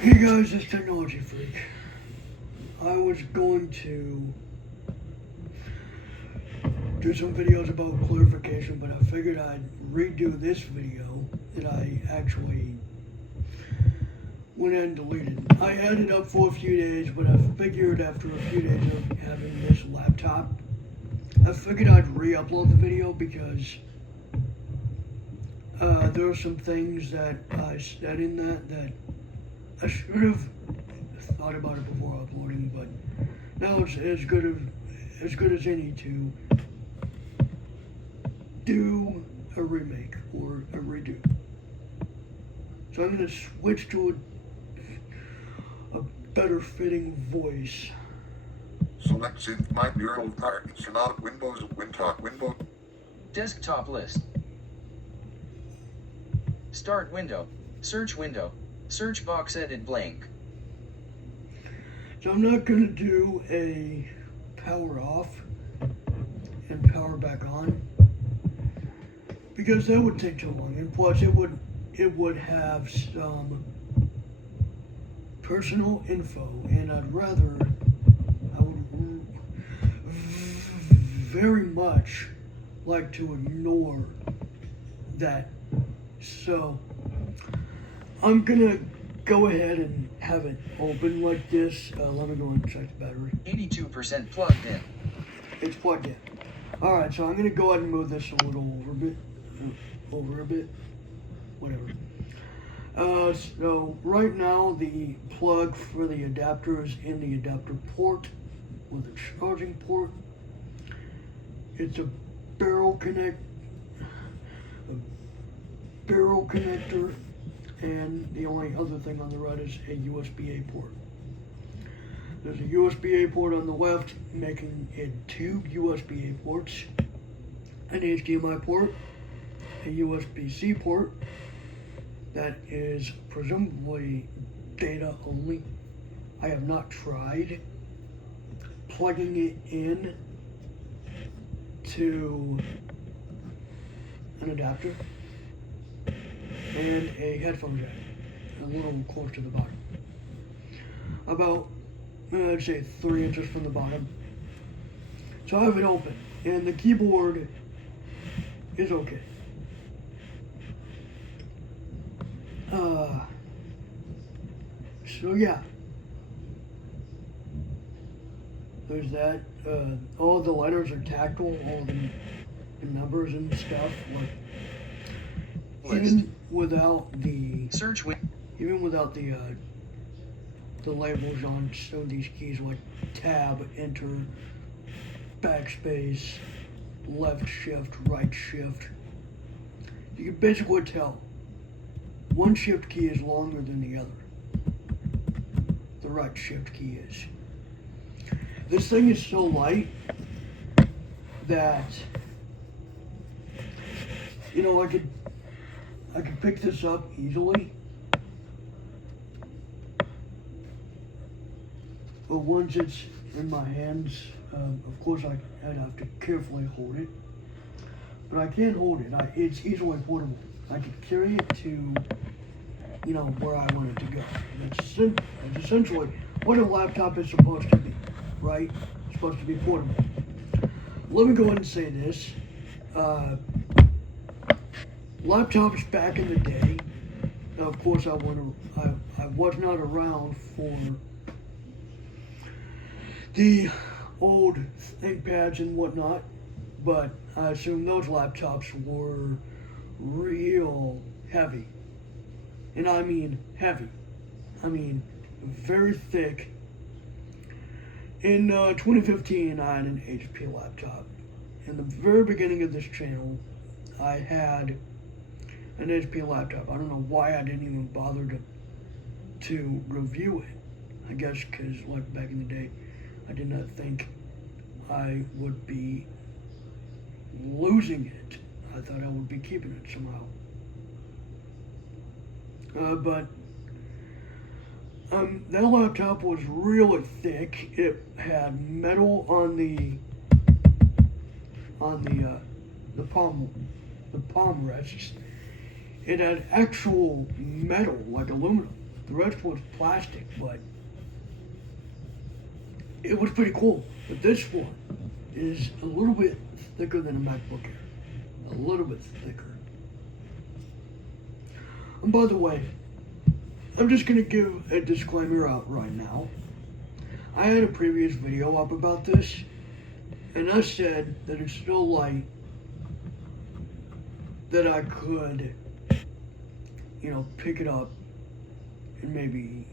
Hey guys, it's Technology Freak. I was going to do some videos about clarification, but I figured I'd redo this video that I actually went and deleted. I had it up for a few days, but I figured after a few days of having this laptop, I figured I'd re-upload the video because there are some things that I said in that I should have thought about it before uploading, but now it's as good as any to do a remake or a redo. So I'm gonna switch to a better fitting voice. Select synth my mural card. Select Windows WinTalk window. Desktop list. Start window. Search window. Search box edit blank. So I'm not gonna do a power off and power back on because that would take too long, and plus it would have some personal info, and I would very much like to ignore that. So I'm gonna go ahead and have it open like this. Let me go and check the battery. 82% plugged in. It's plugged in. Alright, so I'm gonna go ahead and move this a little over a bit. Whatever. So right now the plug for the adapter is in the adapter port with a charging port. It's a barrel connector, and the only other thing on the right is a USB-A port. There's a USB-A port on the left, making it two USB-A ports, an HDMI port, a USB-C port that is presumably data only. I have not tried plugging it in to an adapter, and a headphone jack, a little close to the bottom. About, I'd say 3 inches from the bottom. So I have it open, and the keyboard is okay. So yeah, there's that. All the letters are tactile, all the numbers and stuff, like even without the Search window. even without the labels on some of these keys, like tab, enter, backspace, left shift, right shift, you can basically tell one shift key is longer than the other. The right shift key is. This thing is so light that, you know, I could pick this up easily, but once it's in my hands, of course I'd have to carefully hold it, but I can hold it. It's easily portable. I could carry it to, you know, where I want it to go. That's essentially what a laptop is supposed to be, right? It's supposed to be portable. Let me go ahead and say this. Laptops back in the day, now of course I was not around for the old ThinkPads and whatnot, but I assume those laptops were real heavy. And I mean heavy. I mean very thick. In 2015, I had an HP laptop. In the very beginning of this channel, I had an HP laptop. I don't know why I didn't even bother to review it. I guess because, like, back in the day, I did not think I would be losing it. I thought I would be keeping it somehow. But that laptop was really thick. It had metal on the palm rests. It had actual metal, like aluminum, The rest was plastic, but it was pretty cool. But this one is a little bit thicker than a MacBook Air. A little bit thicker. And by the way, I'm just going to give a disclaimer out right now. I had a previous video up about this, and I said that it's so light that I could, pick it up and maybe,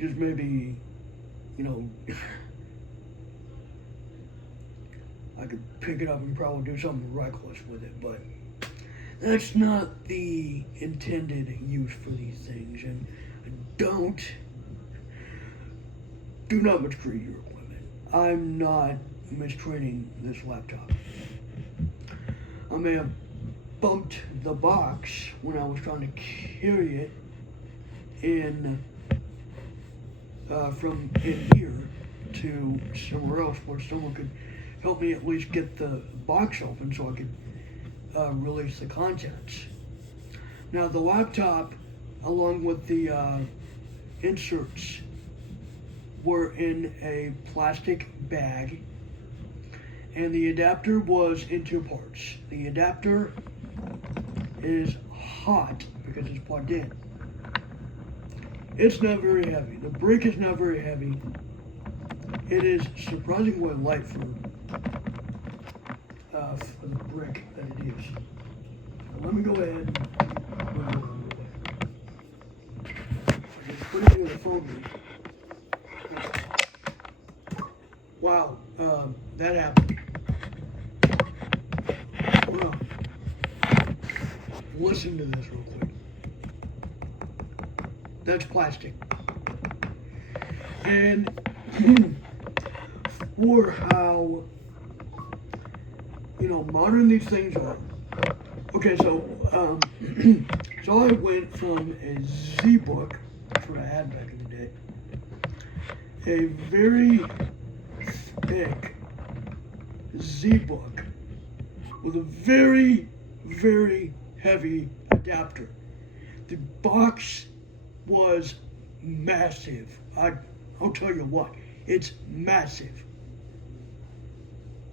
just maybe, I could pick it up and probably do something reckless with it, but that's not the intended use for these things, and do not mistreat your equipment. I'm not mistreating this laptop. I may have bumped the box when I was trying to carry it from in here to somewhere else where someone could help me at least get the box open so I could release the contents. Now the laptop, along with the inserts, were in a plastic bag, and the adapter was in two parts. The adapter is hot because it's plugged in. It's not very heavy. The brick is not very heavy. It is surprisingly light for the brick that it is. So let me go ahead and put it in the phone. Wow, that happened. Hold on. Listen to this real quick. That's plastic. And for how, modern these things are. Okay, so so I went from a Z-Book, that's what I had back in the day, a very thick Z-Book with a very, very heavy adapter. The box was massive. I'll tell you what, it's massive.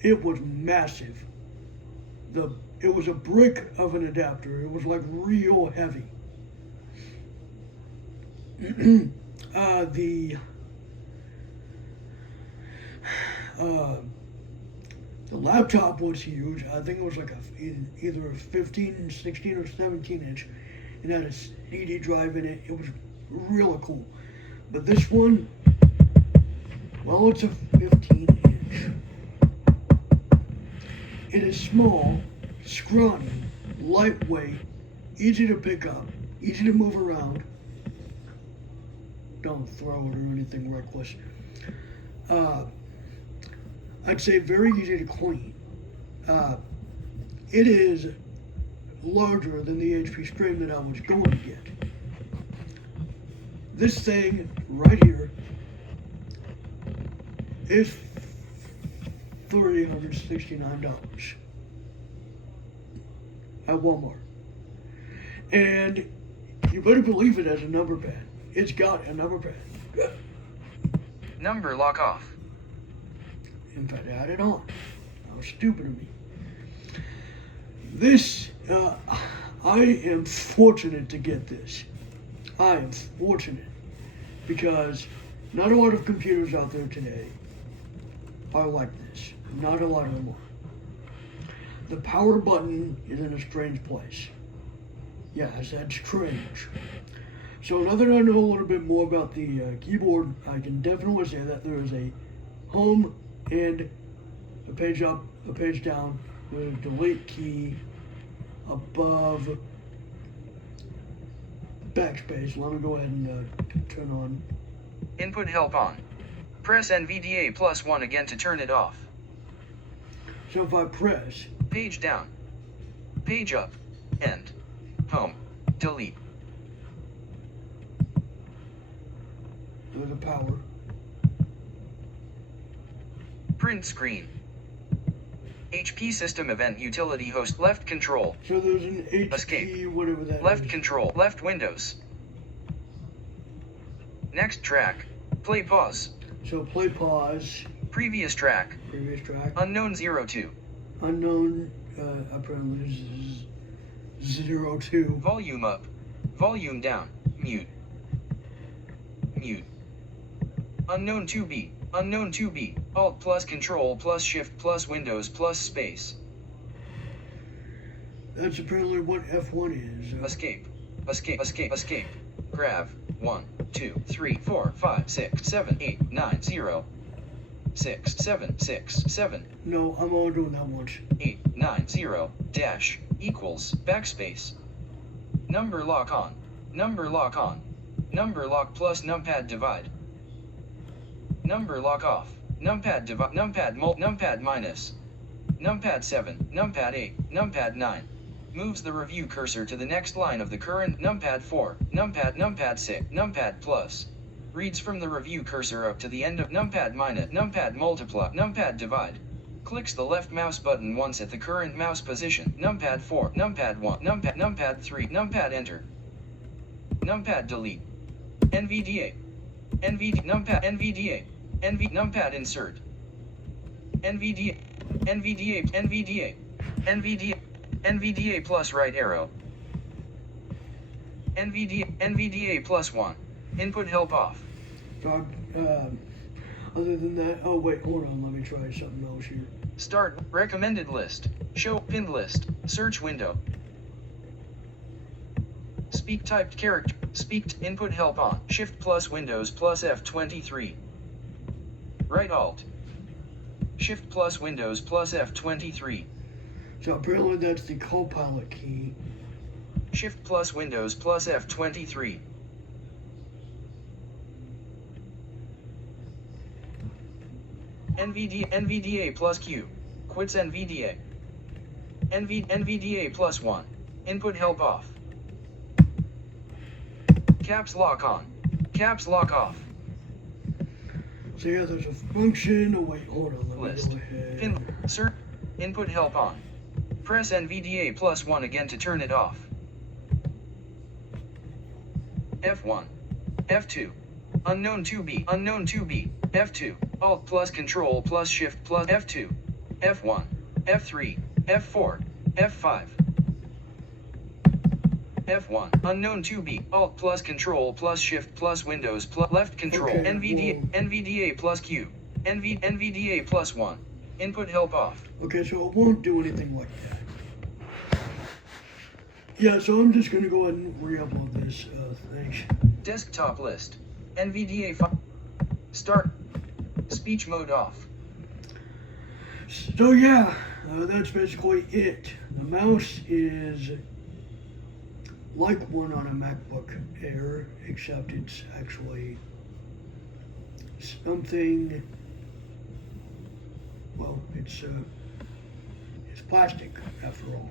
It was massive. It was a brick of an adapter. It was like real heavy. The laptop was huge. I think it was like either a 15, 16, or 17 inch. It had a CD drive in it. It was really cool. But this one, well, it's a 15 inch. It is small, scrawny, lightweight, easy to pick up, easy to move around. Don't throw it or anything reckless. I'd say very easy to clean. It is larger than the HP Stream that I was going to get. This thing right here is $369 at Walmart. And you better believe it has a number pad. It's got a number pad. Number lock off. In fact, I had it on. That was stupid of me. This, I am fortunate to get this. I am fortunate because not a lot of computers out there today are like this. Not a lot of them are. The power button is in a strange place. Yes, that's strange. So now that I know a little bit more about the keyboard, I can definitely say that there is a home and a page up, a page down, with a delete key above backspace. Let me go ahead and turn on. Input help on. Press NVDA +1 again to turn it off. So if I press Page down. Page up. End. Home. Delete. there's a power. Print screen. HP system event utility host left control. So there's an HP, Escape. whatever that Left is. control. Left Windows. Next track. Play pause. So play pause, Previous track. previous track. Unknown 02. Unknown, apparently 02. Volume up. Volume down. Mute. Mute. Unknown 2B. Unknown 2B. Alt plus Control plus Shift plus Windows plus space. That's apparently what F1 is. Escape. Escape. Escape. Escape. Grav. 1, 2, 3, 4, 5, 6, 7, 8, 9, 0. 6, 7, 6, 7. No, I'm only doing that once. 8, 9, 0, dash, equals, backspace. Number lock on. Number lock on. Number lock plus numpad divide. Number lock off. Numpad divide. Numpad minus. Numpad 7. Numpad 8. Numpad 9. Moves the review cursor to the next line of the current numpad 4. Numpad 6. Numpad plus. Reads from the review cursor up to the end of numpad minus. Numpad multiply. Numpad divide. Clicks the left mouse button once at the current mouse position. Numpad 4. Numpad 1. Numpad 3. Numpad enter. Numpad delete. NVDA. Numpad NVDA. Numpad insert. NVDA plus right arrow. NVDA plus 1. Input help off. So, other than that, oh wait, hold on, let me try something else here. Start recommended list. Show pinned list. Search window. Speak typed character. Input help on. Shift plus Windows plus F23. Right Alt. Shift plus Windows plus F23. So apparently that's the Copilot key. Shift plus Windows plus F23. NVDA plus Q. Quits NVDA. NVDA plus 1. Input help off. Caps lock on. Caps lock off. So yeah, there's a function. Oh wait, hold on, let List. me go ahead. Pin. Search. Input help on. Press NVDA plus 1 again to turn it off. F1. F2. Unknown 2B. Unknown 2B. F2. Alt plus Control plus Shift plus F2. F1. F3. F4. F5. F1. Unknown 2B. Alt plus Control plus Shift plus Windows plus left control. Okay, NVDA plus Q. NVDA plus 1. Input help off. Okay, so it won't do anything like that. Yeah, so I'm just gonna go ahead and re-upload this thing. Desktop list. NVDA file. Start. Speech mode off. So yeah, that's basically it. The mouse is like one on a MacBook Air, except it's actually something. Well, it's plastic after all.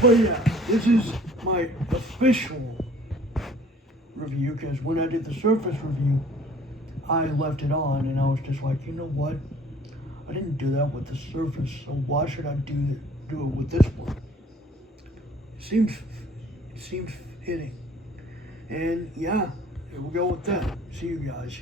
But yeah, this is my official review, because when I did the Surface review, I left it on and I was just like, you know what? I didn't do that with the Surface, so why should I do it with this one? It seems fitting. And yeah, here we go with that. See you guys.